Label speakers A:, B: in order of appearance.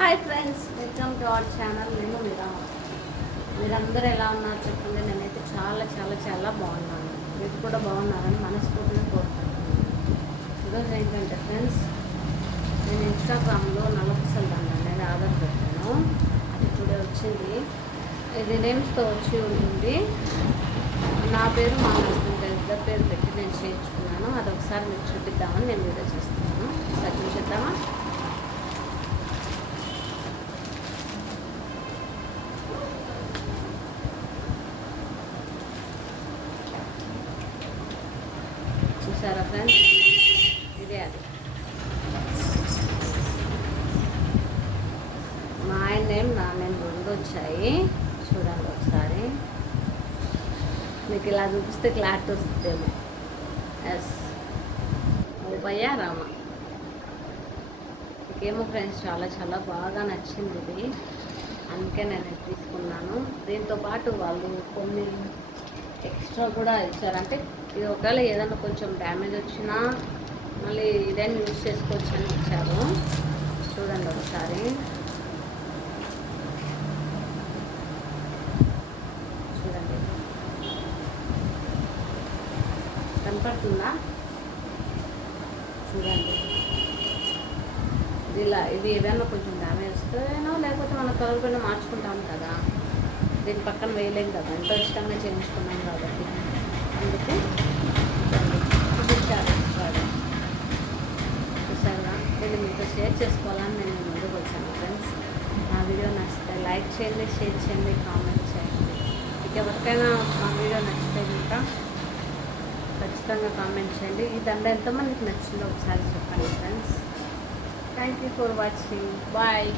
A: Hi friends welcome to our channel నేను మీరా? మీరందరూ ఎలా ఉన్నారు చెప్పండి. నేనైతే చాలా చాలా చాలా బాగున్నాను. మీరు కూడా బాగున్నారని మనస్ఫూర్తిగా కోరుకుంటున్నాను. ఈరోజు ఏంటంటే ఫ్రెండ్స్ నేను ఇన్స్టాగ్రామ్లో నలభసలు నేను ఆర్డర్ పెట్టాను. అది టుడే వచ్చింది. ఇది నేమ్స్తో వచ్చి ఉంటుంది. నా పేరు మా హస్బెండ్ ఇద్దరు పేరు పెట్టి నేను చేయించుకున్నాను. అది ఒకసారి మీకు చూపిద్దామని నేను వీడియో చేస్తున్నాను. ఒకసారి చూపిద్దామా చూసారా ఫ్రెండ్స్? ఇదే అది. మా ఆయన నేమ్ నా నేను రెండు వచ్చాయి. చూడండి ఒకసారి. మీకు ఇలా చూపిస్తే క్లారిటీ వస్తుందేమో. ఎస్ ఉభయ రామ. ఇంకేమో ఫ్రెండ్స్ చాలా చాలా బాగా నచ్చింది ఇది. అందుకే నేను తీసుకున్నాను. దీంతో పాటు వాళ్ళు కొన్ని ఎక్స్ట్రా కూడా ఇచ్చారు. అంటే ఇది ఒకవేళ ఏదైనా కొంచెం డ్యామేజ్ వచ్చినా మళ్ళీ ఇదైనా యూజ్ చేసుకోవచ్చు అని ఇచ్చారు. చూడండి ఒకసారి. చూడండి. కనపడుతుందా? చూడండి. ఇది ఇలా ఇవి ఏదైనా కొంచెం డ్యామేజ్ వస్తేనో లేకపోతే మన కలర్ కూడా మార్చుకుంటాం కదా. దీని పక్కన వేయలేం కదా. ఎంతో ఇష్టంగా చేయించుకున్నాం కాబట్టి. అందుకు చూపించారు చూసారా దీన్ని మీతో షేర్ చేసుకోవాలని నేను ముందుకు వచ్చాను ఫ్రెండ్స్. నా వీడియో నచ్చితే లైక్ చేయండి షేర్ చేయండి కామెంట్ చేయండి. ఇక ఎవరికైనా మా వీడియో నచ్చితే ఇంకా ఖచ్చితంగా కామెంట్ చేయండి. ఈ దండ ఎంతమందికి నచ్చిందో ఒకసారి చెప్పండి friends. Thank you for watching bye